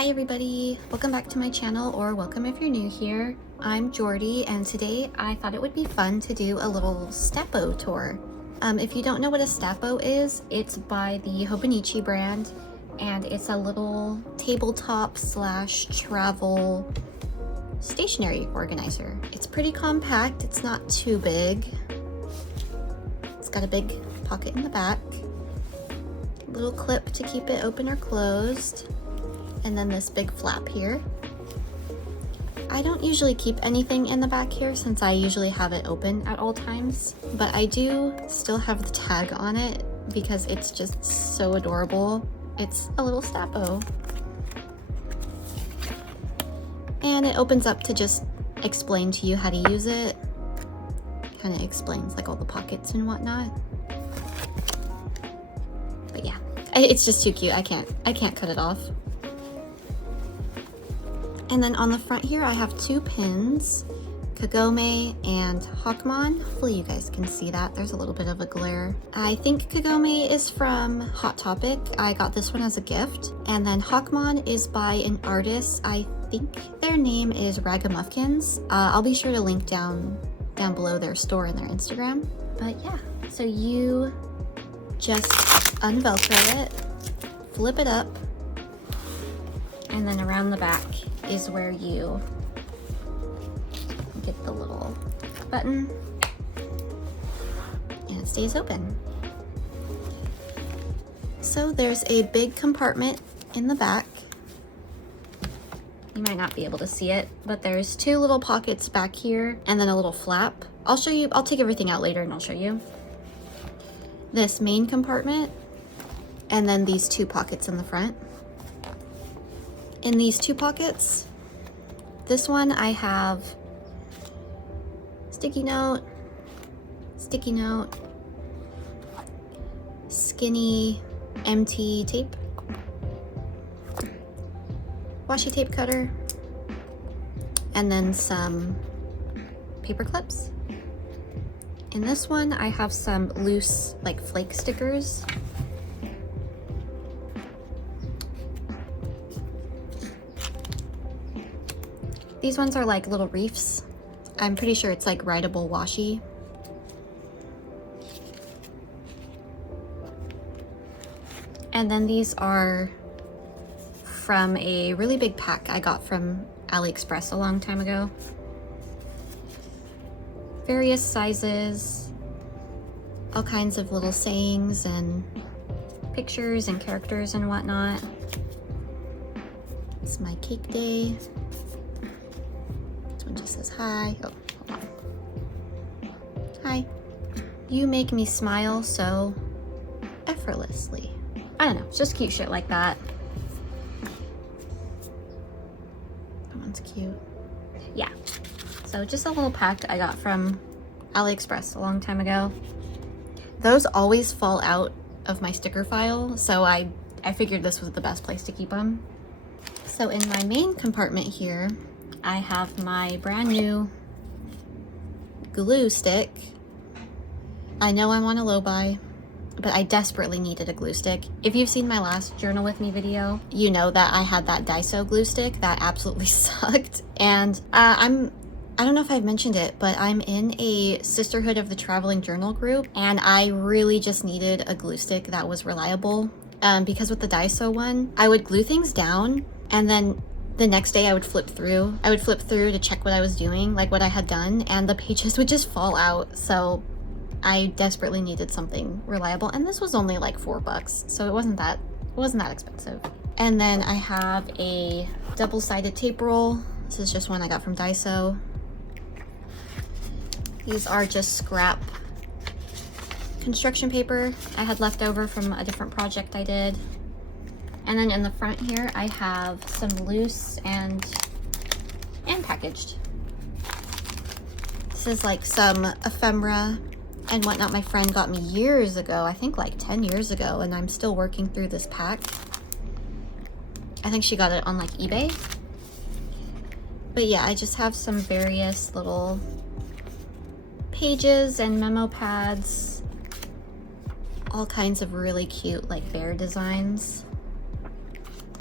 Hi everybody, welcome back to my channel, or welcome if you're new here. I'm Jordy, and today I thought it would be fun to do a little Stappo tour. If you don't know what a Stappo is, it's by the Hobonichi brand, and it's a little tabletop slash travel stationery organizer. It's pretty compact, it's not too big. It's got a big pocket in the back, little clip to keep it open or closed, and then this big flap here. I don't usually keep anything in the back here since I usually have it open at all times, but I do still have the tag on it because it's just so adorable. It's a little Stappo. And it opens up to just explain to you how to use it. Kind of explains like all the pockets and whatnot. But yeah, it's just too cute. I can't cut it off. And then on the front here, I have two pins, Kagome and Hokmon. Hopefully you guys can see that. There's a little bit of a glare. I think Kagome is from Hot Topic. I got this one as a gift. And then Hokmon is by an artist. I think their name is Ragamuffins. I'll be sure to link down below their store and their Instagram. But yeah, so you just unvelcro it, flip it up, and then around the back is where you get the little button and it stays open. So there's a big compartment in the back. You might not be able to see it, but there's two little pockets back here and then a little flap. I'll show you, I'll take everything out later and I'll show you. This main compartment and then these two pockets in the front. In these two pockets, this one I have sticky note, skinny empty tape, washi tape cutter, and then some paper clips. In this one, I have some loose like flake stickers. These ones are like little reefs. I'm pretty sure it's like writable washi. And then these are from a really big pack I got from AliExpress a long time ago. Various sizes, all kinds of little sayings and pictures and characters and whatnot. It's my cake day. Just says hi. Oh, hold on. Hi. You make me smile so effortlessly. I don't know, it's just cute shit like that. That one's cute. Yeah. So just a little pack I got from AliExpress a long time ago. Those always fall out of my sticker file, so I figured this was the best place to keep them. So in my main compartment here, I have my brand new glue stick. I know I'm on a low buy, but I desperately needed a glue stick. If you've seen my last Journal With Me video, you know that I had that Daiso glue stick that absolutely sucked. And I don't know if I've mentioned it, but I'm in a Sisterhood of the Traveling Journal group, and I really just needed a glue stick that was reliable. Because with the Daiso one, I would glue things down, and then the next day I would flip through to check what I was doing, like what I had done, and the pages would just fall out. So I desperately needed something reliable, and this was only like $4, so it wasn't that expensive. And then I have a double-sided tape roll. This is just one I got from Daiso. These are just scrap construction paper I had left over from a different project I did. And then in the front here, I have some loose and packaged. This is like some ephemera and whatnot my friend got me years ago, I think like 10 years ago, and I'm still working through this pack. I think she got it on like eBay. But yeah, I just have some various little pages and memo pads, all kinds of really cute like bear designs.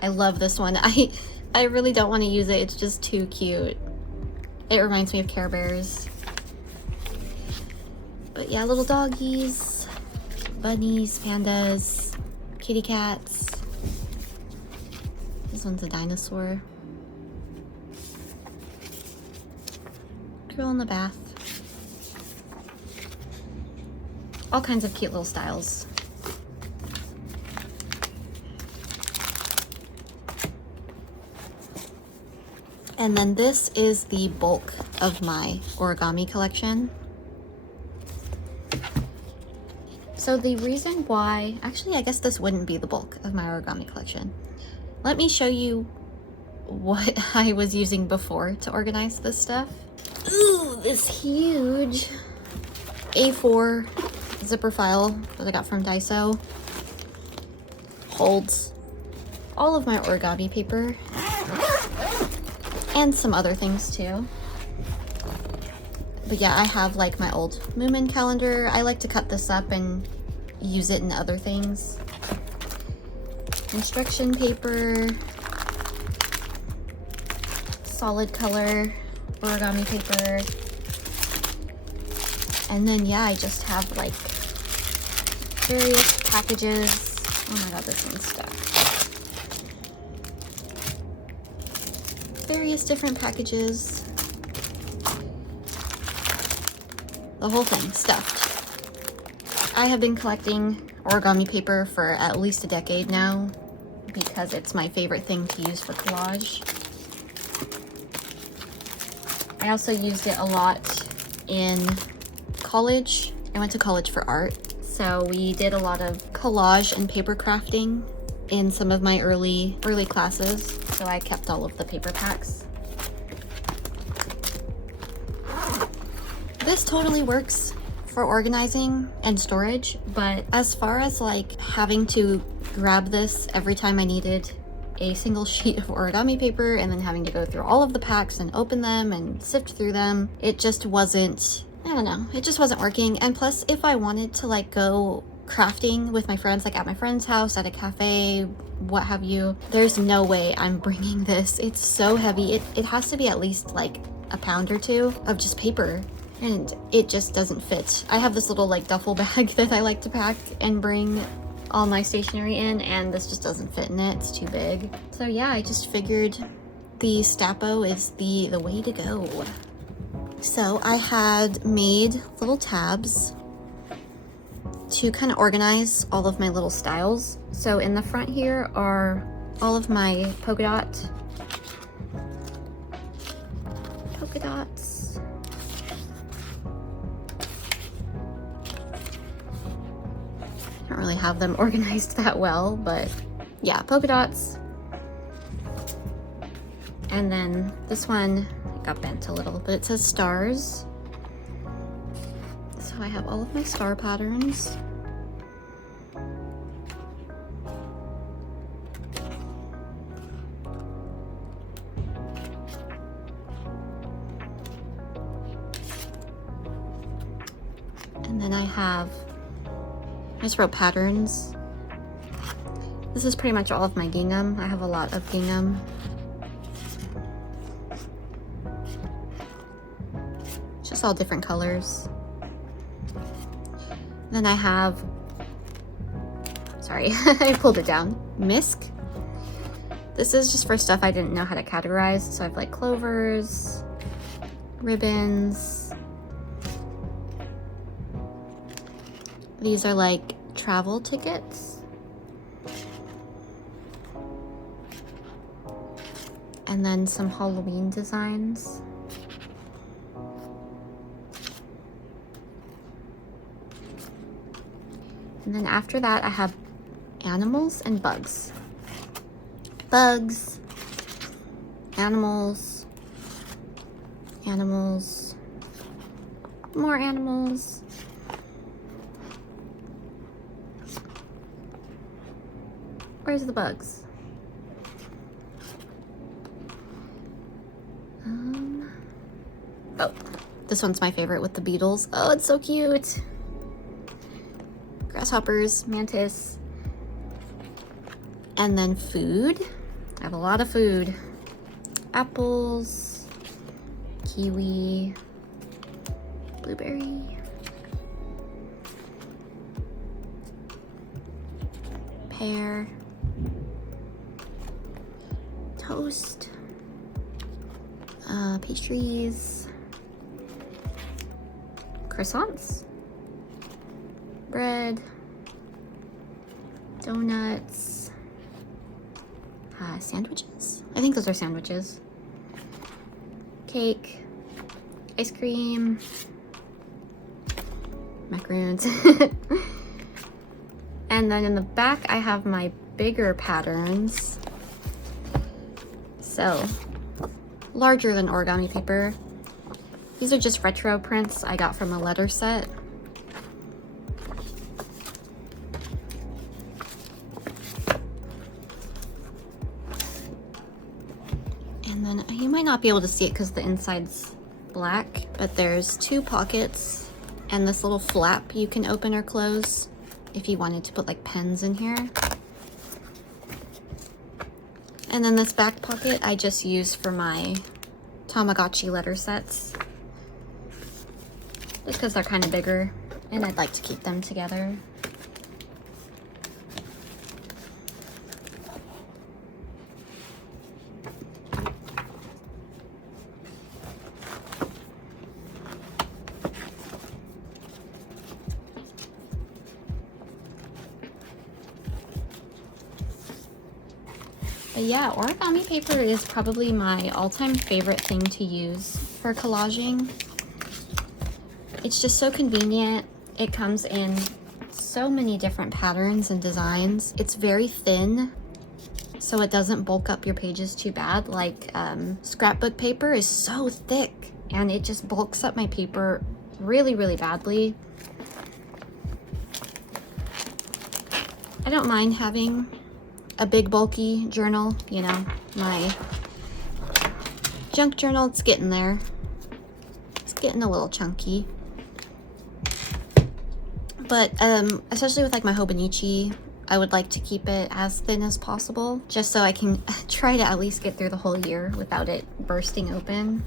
I love this one. I really don't want to use it. It's just too cute. It reminds me of Care Bears. But yeah, little doggies, bunnies, pandas, kitty cats. This one's a dinosaur. Girl in the bath. All kinds of cute little styles. And then this is the bulk of my origami collection. So the reason why, actually I guess this wouldn't be the bulk of my origami collection. Let me show you what I was using before to organize this stuff. Ooh, this huge A4 zipper file that I got from Daiso holds all of my origami paper and some other things too. But yeah, I have like my old Moomin calendar. I like to cut this up and use it in other things. Instruction paper, solid color origami paper, and then yeah, I just have like various packages. Oh my god, this one's stuck. Various different packages. The whole thing stuffed. I have been collecting origami paper for at least a decade now because it's my favorite thing to use for collage. I also used it a lot in college. I went to college for art, so we did a lot of collage and paper crafting in some of my early classes, so I kept all of the paper packs. This totally works for organizing and storage, but as far as like having to grab this every time I needed a single sheet of origami paper and then having to go through all of the packs and open them and sift through them, it just wasn't, I don't know, it just wasn't working. And plus, if I wanted to like go crafting with my friends, like at my friend's house, at a cafe, what have you, there's no way I'm bringing this. It's so heavy. It has to be at least like a pound or two of just paper, and it just doesn't fit. I have this little like duffel bag that I like to pack and bring all my stationery in, and this just doesn't fit in it. It's too big. So yeah, I just figured the Stappo is the way to go. So I had made little tabs to kind of organize all of my little styles. So in the front here are all of my polka dots. I don't really have them organized that well, but yeah, polka dots. And then this one got bent a little, but it says stars. So I have all of my star patterns. And then I just wrote patterns. This is pretty much all of my gingham. I have a lot of gingham. It's just all different colors. Then I have, sorry, I pulled it down. Misc. This is just for stuff I didn't know how to categorize. So I have like clovers, ribbons. These are like travel tickets. And then some Halloween designs. And then after that, I have animals and bugs. Bugs, animals, animals, more animals. Where's the bugs? Oh, this one's my favorite with the beetles. Oh, it's so cute. Grasshoppers, mantis, and then food. I have a lot of food. Apples, kiwi, blueberry, pear, toast, pastries, croissants, bread, donuts, sandwiches. I think those are sandwiches. Cake, ice cream, macaroons. And then in the back, I have my bigger patterns. So, larger than origami paper. These are just retro prints I got from a letter set. And then you might not be able to see it because the inside's black, but there's 2 pockets and this little flap you can open or close if you wanted to put like pens in here. And then this back pocket I just use for my Tamagotchi letter sets, just because they're kind of bigger and I'd like to keep them together. But yeah, origami paper is probably my all-time favorite thing to use for collaging. It's just so convenient. It comes in so many different patterns and designs. It's very thin, so it doesn't bulk up your pages too bad. Like scrapbook paper is so thick and it just bulks up my paper really, really badly. I don't mind having a big bulky journal, you know, my junk journal. It's getting there. It's getting a little chunky. But especially with like my Hobonichi, I would like to keep it as thin as possible, just so I can try to at least get through the whole year without it bursting open.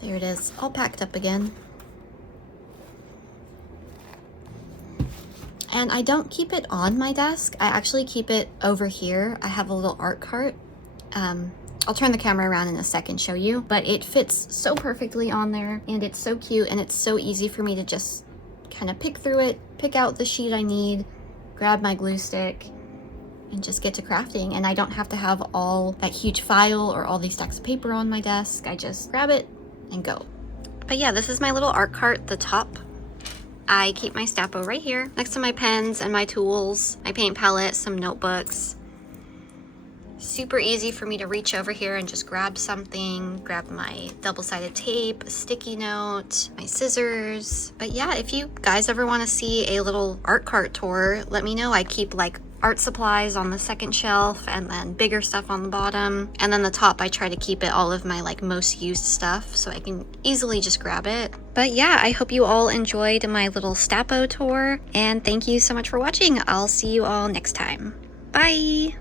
There it is, all packed up again. And I don't keep it on my desk. I actually keep it over here. I have a little art cart. I'll turn the camera around in a second, show you. But it fits so perfectly on there, and it's so cute, and it's so easy for me to just kind of pick through it, pick out the sheet I need, grab my glue stick, and just get to crafting. And I don't have to have all that huge file or all these stacks of paper on my desk. I just grab it and go. But yeah, this is my little art cart, the top. I keep my Stappo right here next to my pens and my tools, my paint palette, some notebooks. Super easy for me to reach over here and just grab something, grab my double-sided tape, a sticky note, my scissors. But yeah, if you guys ever want to see a little art cart tour, let me know. I keep like art supplies on the second shelf and then bigger stuff on the bottom. And then the top, I try to keep it all of my like most used stuff so I can easily just grab it. But yeah, I hope you all enjoyed my little Stappo tour, and thank you so much for watching. I'll see you all next time. Bye!